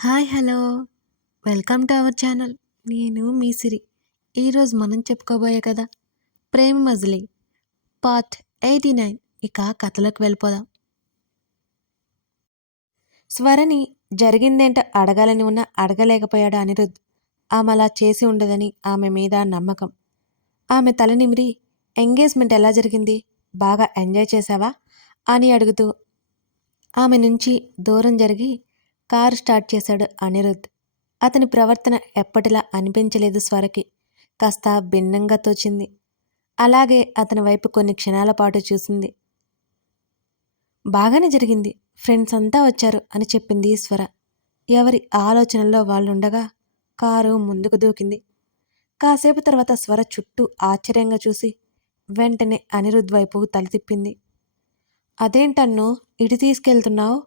Hi hello. Welcome to our channel. నేను మీ సిరి. ఈరోజు మనం చెప్పుకోబోయే కదా Prema Majili part eighty nine. ఇక కథలోకి వెళ్ళిపోదాం. స్వరని జరిగిందేంటో అడగాలని ఉన్నా అడగలేకపోయాడు అనిరుద్. ఆమె అలా చేసి ఉండదని ఆమె మీద నమ్మకం. ఆమె తల నిమిరి ఎంగేజ్మెంట్ ఎలా జరిగింది? బాగా ఎంజాయ్ చేశావా? అని అడుగుతూ ఆమె నుంచి దూరం జరిగి కారు స్టార్ట్ చేశాడు అనిరుద్ధ్ అతని ప్రవర్తన ఎప్పటిలా అనిపించలేదు స్వరకి. కాస్త భిన్నంగా తోచింది. అలాగే అతని వైపు కొన్ని క్షణాల పాటు చూసింది. బాగానే జరిగింది. ఫ్రెండ్స్ అంతా వచ్చారు అని చెప్పింది స్వర. ఎవరి ఆలోచనల్లో వాళ్ళుండగా కారు ముందుకు దూకింది. కాసేపు తర్వాత స్వర చుట్టూ ఆశ్చర్యంగా చూసి వెంటనే అనిరుద్ వైపు తల తిప్పింది అదేంటన్ను? ఇటు తీసుకెళ్తున్నావు?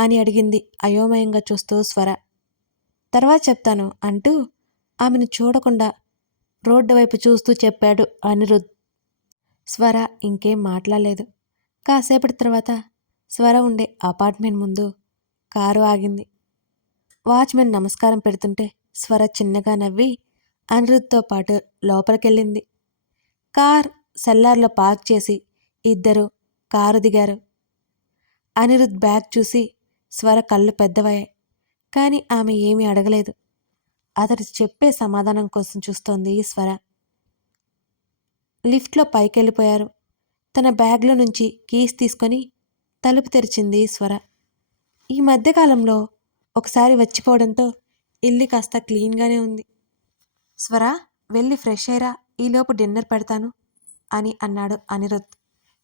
అని అడిగింది అయోమయంగా చూస్తూ స్వర. తర్వాత చెప్తాను అంటూ ఆమెను చూడకుండా రోడ్డు వైపు చూస్తూ చెప్పాడు అనిరుద్. స్వర ఇంకేం మాట్లాడలేదు. కాసేపటి తర్వాత స్వర ఉండే అపార్ట్మెంట్ ముందు కారు ఆగింది. వాచ్మెన్ నమస్కారం పెడుతుంటే స్వర చిన్నగా నవ్వి అనిరుద్తో పాటు లోపలికెళ్ళింది. కార్ సెల్లార్లో పార్క్ చేసి ఇద్దరు కారు దిగారు. అనిరుద్ బ్యాగ్ చూసి స్వర కళ్ళు పెద్దవయ్యాయి. కానీ ఆమె ఏమీ అడగలేదు. అతడు చెప్పే సమాధానం కోసం చూస్తోంది స్వర. లిఫ్ట్లో పైకెళ్ళిపోయారు. తన బ్యాగ్లో నుంచి కీస్ తీసుకొని తలుపు తెరిచింది స్వర. ఈ మధ్యకాలంలో ఒకసారి వచ్చిపోవడంతో ఇల్లు కాస్త క్లీన్గానే ఉంది. స్వర వెళ్ళి ఫ్రెష్ అయ్యరా ఈలోపు డిన్నర్ పెడతాను అని అన్నాడు అనిరుద్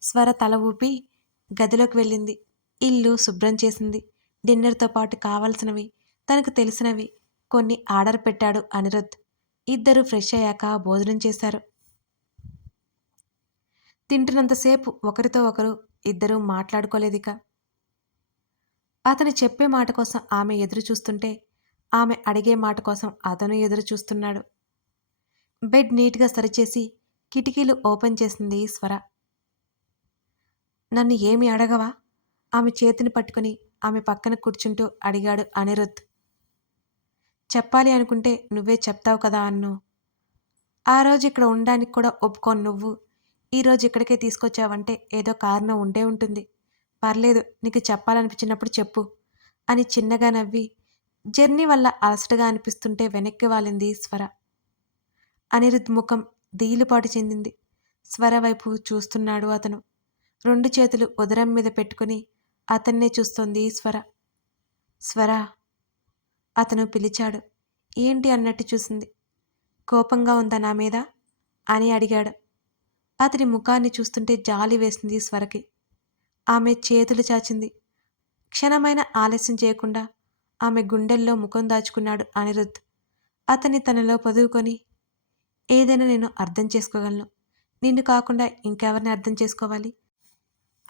స్వర తల ఊపి గదిలోకి వెళ్ళింది. ఇల్లు శుభ్రం చేసింది. డిన్నర్తో పాటు కావాల్సినవి తనకు తెలిసినవి కొన్ని ఆర్డర్ పెట్టాడు అనిరుద్ ఇద్దరు ఫ్రెష్ అయ్యాక భోజనం చేశారు. తింటున్నంతసేపు ఒకరితో ఒకరు ఇద్దరూ మాట్లాడుకోలేదిక. అతను చెప్పే మాట కోసం ఆమె ఎదురు చూస్తుంటే ఆమె అడిగే మాట కోసం అతను ఎదురు చూస్తున్నాడు. బెడ్ నీట్గా సరిచేసి కిటికీలు ఓపెన్ చేసింది స్వర. నన్ను ఏమి అడగవా? ఆమె చేతిని పట్టుకుని ఆమె పక్కన కూర్చుంటూ అడిగాడు అనిరుద్. చెప్పాలి అనుకుంటే నువ్వే చెప్తావు కదా అన్ను. ఆ రోజు ఇక్కడ ఉండడానికి కూడా ఒప్పుకోను నువ్వు. ఈరోజు ఇక్కడికే తీసుకొచ్చావంటే ఏదో కారణం ఉండే ఉంటుంది. పర్లేదు నీకు చెప్పాలనిపించినప్పుడు చెప్పు అని చిన్నగా నవ్వి జర్నీ వల్ల అలసటగా అనిపిస్తుంటే వెనక్కి వాలింది స్వర. అనిరుద్ ముఖం దీలుపాటు చెందింది. స్వర వైపు చూస్తున్నాడు అతను. రెండు చేతులు ఉదరం మీద పెట్టుకుని అతన్నే చూస్తోంది స్వర. స్వర అతను పిలిచాడు. ఏంటి అన్నట్టు చూసింది. కోపంగా ఉందా నా మీద? అని అడిగాడు. అతని ముఖాన్ని చూస్తుంటే జాలి వేసింది స్వరకి. ఆమె చేతులు చాచింది. క్షణమైన ఆలస్యం చేయకుండా ఆమె గుండెల్లో ముఖం దాచుకున్నాడు అనిరుద్. అతన్ని తనలో పదువుకొని ఏదైనా నేను అర్థం చేసుకోగలను. నిన్ను కాకుండా ఇంకెవరిని అర్థం చేసుకోవాలి?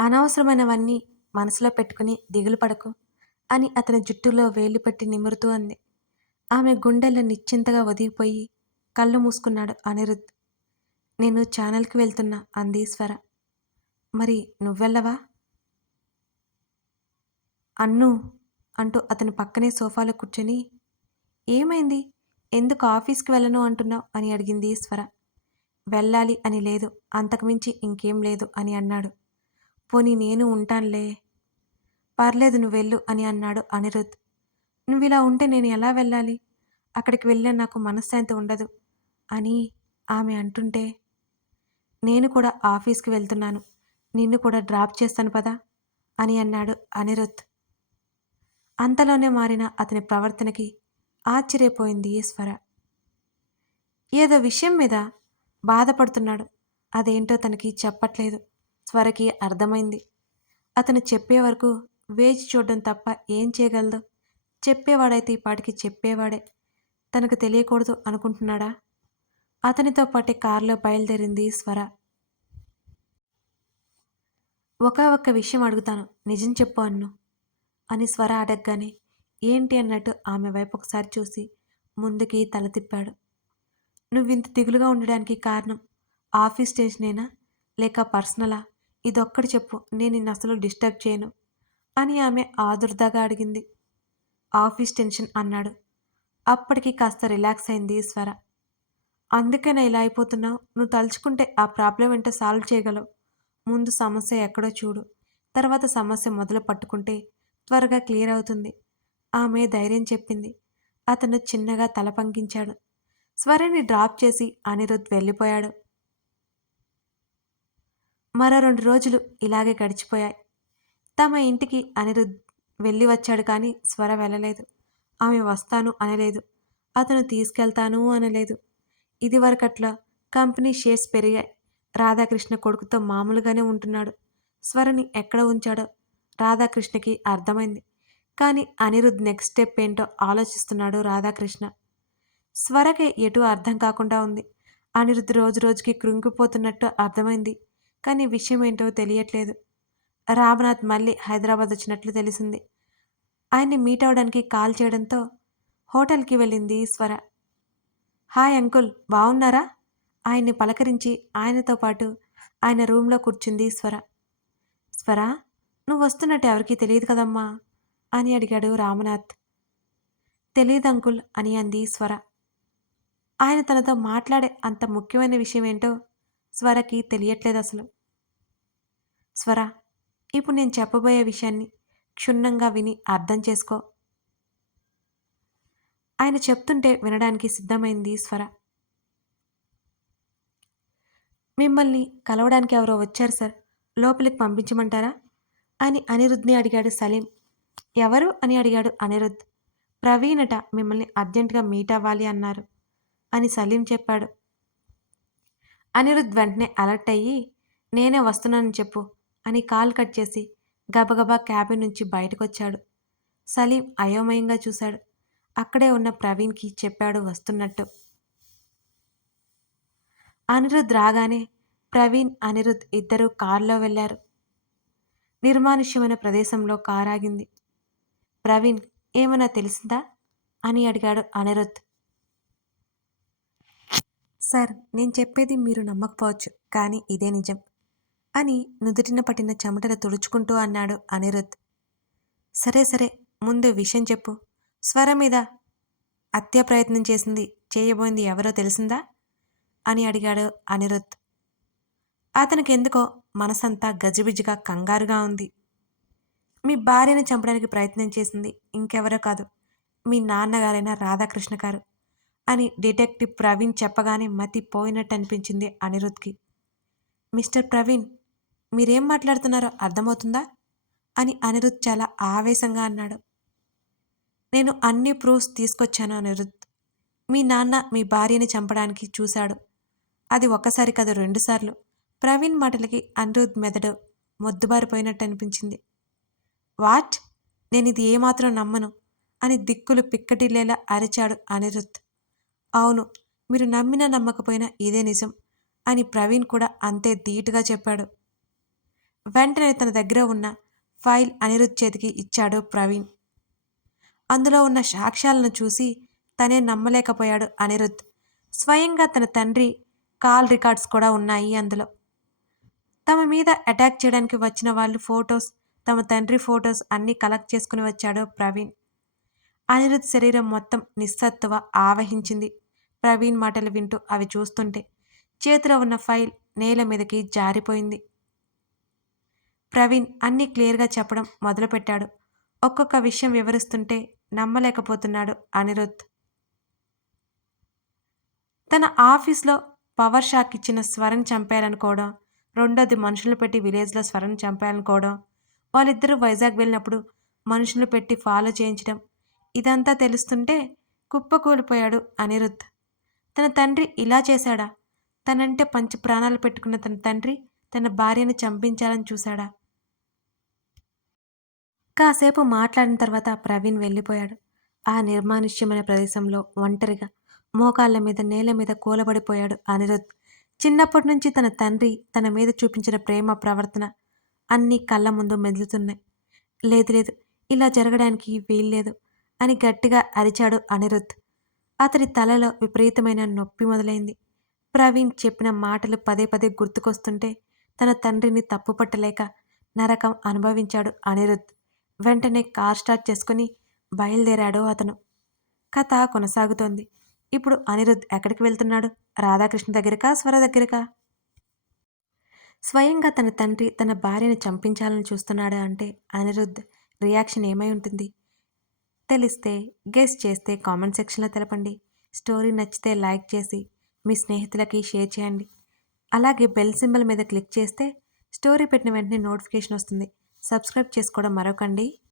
అనవసరమైనవన్నీ మనసులో పెట్టుకుని దిగులు పడకు అని అతని జుట్టులో వేలు పెట్టి నిమురుతూ అంది. ఆమె గుండెల్లో నిశ్చింతగా ఒదిగిపోయి కళ్ళు మూసుకున్నాడు అనిరుద్. నేను ఛానల్కి వెళ్తున్నా అంది స్వర. మరి నువ్వెళ్ళవా? అన్ను అంటూ అతని పక్కనే సోఫాలో కూర్చొని ఏమైంది? ఎందుకు ఆఫీస్కి వెళ్ళను అంటున్నావు? అని అడిగింది స్వర. వెళ్ళాలి అని లేదు అంతకుమించి ఇంకేం లేదు అని అన్నాడు. పోనీ నేను ఉంటానులే. పర్లేదు నువ్వు వెళ్ళు అని అన్నాడు అనిరుద్. నువ్వు ఇలా ఉంటే నేను ఎలా వెళ్ళాలి? అక్కడికి వెళ్ళిన నాకు మనశ్శాంతి ఉండదు అని ఆమె అంటుంటే నేను కూడా ఆఫీస్కి వెళ్తున్నాను. నిన్ను కూడా డ్రాప్ చేస్తాను పదా అని అన్నాడు అనిరుద్. అంతలోనే మారిన అతని ప్రవర్తనకి ఆశ్చర్యపోయింది ఈశ్వర. ఏదో విషయం మీద బాధపడుతున్నాడు. అదేంటో తనకి చెప్పట్లేదు. స్వరకి అర్థమైంది. అతను చెప్పే వరకు వేచి చూడడం తప్ప ఏం చేయగలదు. చెప్పేవాడైతే ఈ పాటికి చెప్పేవాడే. తనకు తెలియకూడదు అనుకుంటున్నాడా? అతనితో పాటే కారులో బయలుదేరింది స్వర. ఒక ఒక్క విషయం అడుగుతాను. నిజం చెప్పు అన్ను. అని స్వర అడగగానే ఏంటి అన్నట్టు ఆమె వైపు ఒకసారి చూసి ముందుకి తల తిప్పాడు. నువ్వింత దిగులుగా ఉండడానికి కారణం ఆఫీస్ స్టేషనేనా? లేక పర్సనలా? ఇదొక్కటి చెప్పు నేను నిన్ను అసలు డిస్టర్బ్ చేయను అని ఆమె ఆదుర్దాగా అడిగింది. ఆఫీస్ టెన్షన్ అన్నాడు. అప్పటికి కాస్త రిలాక్స్ అయింది స్వర అందుకేనా ఇలా అయిపోతున్నావు? నువ్వు తలుచుకుంటే ఆ ప్రాబ్లం ఏంటో సాల్వ్ చేయగలవు. ముందు సమస్య ఎక్కడో చూడు. తర్వాత సమస్య మొదలు పట్టుకుంటే త్వరగా క్లియర్ అవుతుంది. ఆమె ధైర్యం చెప్పింది. అతను చిన్నగా తల పంకించాడు స్వరని డ్రాప్ చేసి అనిరుద్ వెళ్ళిపోయాడు. మరో రెండు రోజులు ఇలాగే గడిచిపోయాయి. తమ ఇంటికి అనిరుద్ వెళ్ళి వచ్చాడు కానీ స్వర వెళ్ళలేదు. ఆమె వస్తాను అనలేదు. అతను తీసుకెళ్తాను అనలేదు. ఇదివరకట్లా కంపెనీ షేర్స్ పెరిగాయి. రాధాకృష్ణ కొడుకుతో మామూలుగానే ఉంటున్నాడు. స్వరని ఎక్కడ ఉంచాడో రాధాకృష్ణకి అర్థమైంది. కానీ అనిరుద్ నెక్స్ట్ స్టెప్ ఏంటో ఆలోచిస్తున్నాడు రాధాకృష్ణ. స్వరకే ఎటు అర్థం కాకుండా ఉంది. అనిరుద్ రోజు రోజుకి కృంగిపోతున్నట్టు అర్థమైంది. కానీ విషయం ఏంటో తెలియట్లేదు. రామనాథ్ మళ్ళీ హైదరాబాద్ వచ్చినట్లు తెలిసింది. ఆయన్ని మీట్ అవడానికి కాల్ చేయడంతో హోటల్కి వెళ్ళింది స్వర. హాయ్ అంకుల్ బాగున్నారా ఆయన్ని పలకరించి ఆయనతో పాటు ఆయన రూమ్లో కూర్చుంది స్వర. స్వర నువ్వు వస్తున్నట్టు ఎవరికీ తెలియదు కదమ్మా? అని అడిగాడు రామనాథ్. తెలియదు అంకుల్ అని అంది స్వర. ఆయన తనతో మాట్లాడే అంత ముఖ్యమైన విషయం ఏంటో స్వరకి తెలియట్లేదు అసలు. స్వర ఇప్పుడు నేను చెప్పబోయే విషయాన్ని క్షుణ్ణంగా విని అర్థం చేసుకో. ఆయన చెప్తుంటే వినడానికి సిద్ధమైంది స్వర. మిమ్మల్ని కలవడానికి ఎవరో వచ్చారు సార్ లోపలికి పంపించమంటారా? అని అనిరుద్ని అడిగాడు సలీం. ఎవరు? అని అడిగాడు అనిరుద్. ప్రవీణట మిమ్మల్ని అర్జెంటుగా మీట్ అవ్వాలి అన్నారు. అని సలీం చెప్పాడు. అనిరుద్ వెంటనే అలర్ట్ అయ్యి నేనే వస్తున్నానని చెప్పు అని కాల్ కట్ చేసి గబగబా క్యాబిన్ నుంచి బయటకొచ్చాడు. సలీం అయోమయంగా చూశాడు. అక్కడే ఉన్న ప్రవీణ్కి చెప్పాడు వస్తున్నట్టు. అనిరుద్ రాగానే ప్రవీణ్ అనిరుద్ ఇద్దరూ కారులో వెళ్ళారు. నిర్మానుష్యమైన ప్రదేశంలో కారు ఆగింది. ప్రవీణ్ ఏమైనా తెలిసిందా? అని అడిగాడు అనిరుద్ సార్ నేను చెప్పేది మీరు నమ్మకపోవచ్చు కానీ ఇదే నిజం అని నుదుటిన పట్టిన చెమటలు తుడుచుకుంటూ అన్నాడు అనిరుద్ సరే సరే ముందు విషయం చెప్పు. స్వరం మీద హత్య ప్రయత్నం చేసింది చేయబోయింది ఎవరో తెలిసిందా? అని అడిగాడు అనిరుద్ అతనికి ఎందుకో మనసంతా గజిబిజిగా కంగారుగా ఉంది. మీ భార్యను చంపడానికి ప్రయత్నం చేసింది ఇంకెవరో కాదు మీ నాన్నగారైన రాధాకృష్ణ గారు. అని డిటెక్టివ్ ప్రవీణ్ చెప్పగానే మతి పోయినట్టు అనిపించింది అనిరుద్కి మిస్టర్ ప్రవీణ్ మీరేం మాట్లాడుతున్నారో అర్థమవుతుందా? అని అనిరుద్ధ్ చాలా ఆవేశంగా అన్నాడు. నేను అన్ని ప్రూఫ్స్ తీసుకొచ్చాను అనిరుద్ధ్. మీ నాన్న మీ భార్యని చంపడానికి చూశాడు. అది ఒక్కసారి కాదు రెండుసార్లు ప్రవీణ్ మాటలకి అనిరుద్ధ్ మెదడు మొద్దుబారిపోయినట్టు అనిపించింది వాట్? నేను ఇది ఏమాత్రం నమ్మను అని దిక్కులు పిక్కటిల్లేలా అరిచాడు అనిరుద్ధ్. అవును మీరు నమ్మినా నమ్మకపోయినా ఇదే నిజం అని ప్రవీణ్ కూడా అంతే ధీటుగా చెప్పాడు. వెంటనే తన దగ్గర ఉన్న ఫైల్ అనిరుద్ చేతికి ఇచ్చాడు ప్రవీణ్. అందులో ఉన్న సాక్ష్యాలను చూసి తనే నమ్మలేకపోయాడు అనిరుద్. స్వయంగా తన తండ్రి కాల్ రికార్డ్స్ కూడా ఉన్నాయి అందులో. తమ మీద అటాక్ చేయడానికి వచ్చిన వాళ్ళు ఫొటోస్ తమ తండ్రి ఫొటోస్ అన్నీ కలెక్ట్ చేసుకుని వచ్చాడు ప్రవీణ్. అనిరుద్ శరీరం మొత్తం నిస్సత్తువ ఆవహించింది. ప్రవీణ్ మాటలు వింటూ అవి చూస్తుంటే చేతిలో ఉన్న ఫైల్ నేల మీదకి జారిపోయింది. ప్రవీణ్ అన్నీ క్లియర్గా చెప్పడం మొదలుపెట్టాడు. ఒక్కొక్క విషయం వివరిస్తుంటే నమ్మలేకపోతున్నాడు అనిరుద్ తన ఆఫీస్లో పవర్ షాక్ ఇచ్చిన స్వరం చంపేయాలనుకోవడం రెండోది మనుషులు పెట్టి విలేజ్లో స్వరం చంపేయాలనుకోవడం వాళ్ళిద్దరూ వైజాగ్ వెళ్ళినప్పుడు మనుషులు పెట్టి ఫాలో చేయించడం ఇదంతా తెలుస్తుంటే కుప్పకూలిపోయాడు అనిరుద్ తన తండ్రి ఇలా చేశాడా? తనంటే పంచి ప్రాణాలు పెట్టుకున్న తన తండ్రి తన భార్యను చంపించాలని చూశాడా? కాసేపు మాట్లాడిన తర్వాత ప్రవీణ్ వెళ్ళిపోయాడు. ఆ నిర్మానుష్యమైన ప్రదేశంలో ఒంటరిగా మోకాళ్ళ మీద నేల మీద కూలబడిపోయాడు అనిరుద్. చిన్నప్పటి నుంచి తన తండ్రి తన మీద చూపించిన ప్రేమ ప్రవర్తన అన్నీ కళ్ళ ముందు మెదులుతున్నాయి. లేదు లేదు ఇలా జరగడానికి వీల్లేదు అని గట్టిగా అరిచాడు అనిరుద్. అతడి తలలో విపరీతమైన నొప్పి మొదలైంది. ప్రవీణ్ చెప్పిన మాటలు పదే పదే గుర్తుకొస్తుంటే తన తండ్రిని తప్పుపట్టలేక నరకం అనుభవించాడు అనిరుద్. వెంటనే కార్ స్టార్ట్ చేసుకుని బయలుదేరాడు అతను. కథ కొనసాగుతోంది. ఇప్పుడు అనిరుద్ ఎక్కడికి వెళ్తున్నాడు? రాధాకృష్ణ దగ్గరకా స్వర దగ్గరకా? స్వయంగా తన తండ్రి తన భార్యను చంపించాలని చూస్తున్నాడు అంటే అనిరుద్ రియాక్షన్ ఏమై ఉంటుంది? తెలిస్తే గెస్ చేస్తే కామెంట్ సెక్షన్లో తెలపండి. స్టోరీ నచ్చితే లైక్ చేసి మీ స్నేహితులకి షేర్ చేయండి. అలాగే బెల్ సింబల్ మీద క్లిక్ చేస్తే స్టోరీ పెట్టిన వెంటనే నోటిఫికేషన్ వస్తుంది. సబ్స్క్రైబ్ చేసుకోవడం మరొకండి.